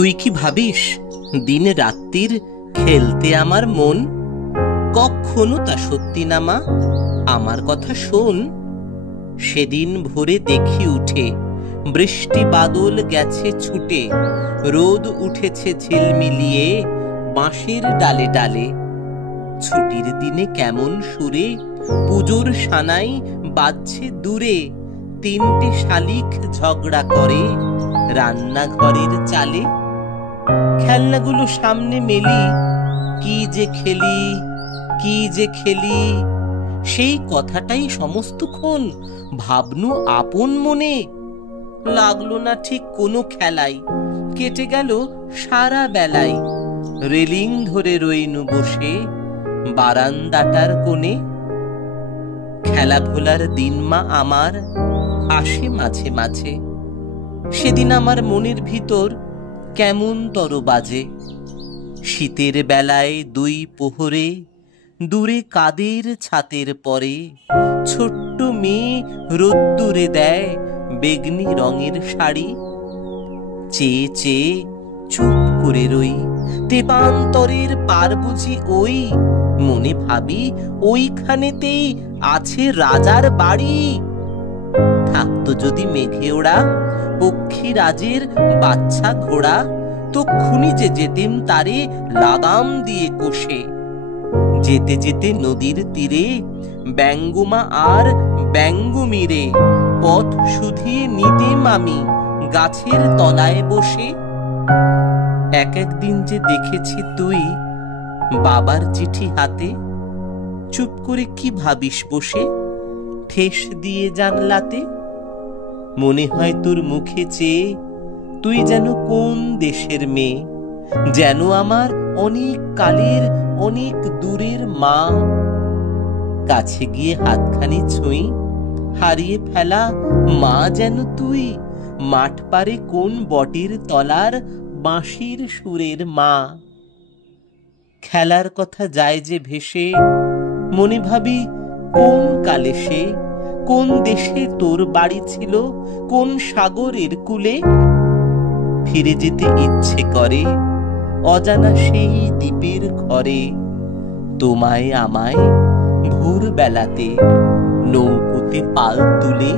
তুই কি ভাবিস দিন রাত্রির খেলতে আমার মন? কখনো তা সত্যি না মা, আমার কথা শোন। সেদিন ভোরে দেখি উঠে বৃষ্টি বাদল গেছে ছুটে, রোদ উঠেছে ঝিলমিলিয়ে বাঁশের ডালে ডালে। ছুটির দিনে কেমন সুরে পুজোর সানাই বাজছে দূরে, তিনটে শালিক ঝগড়া করে রান্নাঘরের চালে। খেলনাগুলো সামনে মেলি, কি যে খেলি কি যে খেলি, সেই কথাটাই সমস্তক্ষণ ভাবনু আপন মনে। লাগলো না ঠিক কোনো খেলাই, কেটে গেল সারা বেলায়। রেলিং ধরে রইনু বসে বারান্দাটার কোণে। খেলা ভোলার দিন মা আমার আসে মাঝে মাঝে, সেদিন আমার মনের ভিতর কেমন তর বাজে। শীতের বেলায় দুই প্রহরে দূরে কাদের ছাতের পরে, ছোট্ট মেয়ে রোদ্দুরে দেয় বেগনি রঙের শাড়ি। চেয়ে চেয়ে চুপ করে রই, তেপান্তরের পার বুঝি ওই, মনে ভাবি ওইখানেতেই আছে রাজার বাড়ি। থাকতো যদি মেঘে ওড়া পক্ষী রাজের বাচ্চা ঘোড়া, তো খুনি যে যেতেম তারে লাগাম দিয়ে কষে। যেতে যেতে নদীর তীরে ব্যঙ্গুমা আর ব্যঙ্গুমিরে, পথ শুধিয়ে নিতেম আমি গাছের তলায় বসে। এক একদিন যে দেখেছি তুই বাবার চিঠি হাতে, চুপ করে কি ভাবিস বসে ঠেস দিয়ে জানলাতে। মনে হয় তোর মুখে চেয়ে তুই যেন কোন দেশের মেয়ে, যেন আমার অনেক কালের অনেক দূরের মা। কাছে গিয়ে হাতখানি ছুঁই, হারিয়ে ফেলা মা যেন তুই, মাঠ পারে কোন বটের তলার বাঁশির সুরের মা। খেলার কথা যায় যে ভেসে, মনে ভাবি কোন কালে সে, কোন দেশে তোর বাড়ি ছিল, কোন সাগরের কূলে। ফিরে যেতে ইচ্ছে করে অজানা সেই দ্বীপের ঘরে, তোমায় আমায় ভোর বেলাতে নৌকোতে পাল তুলে।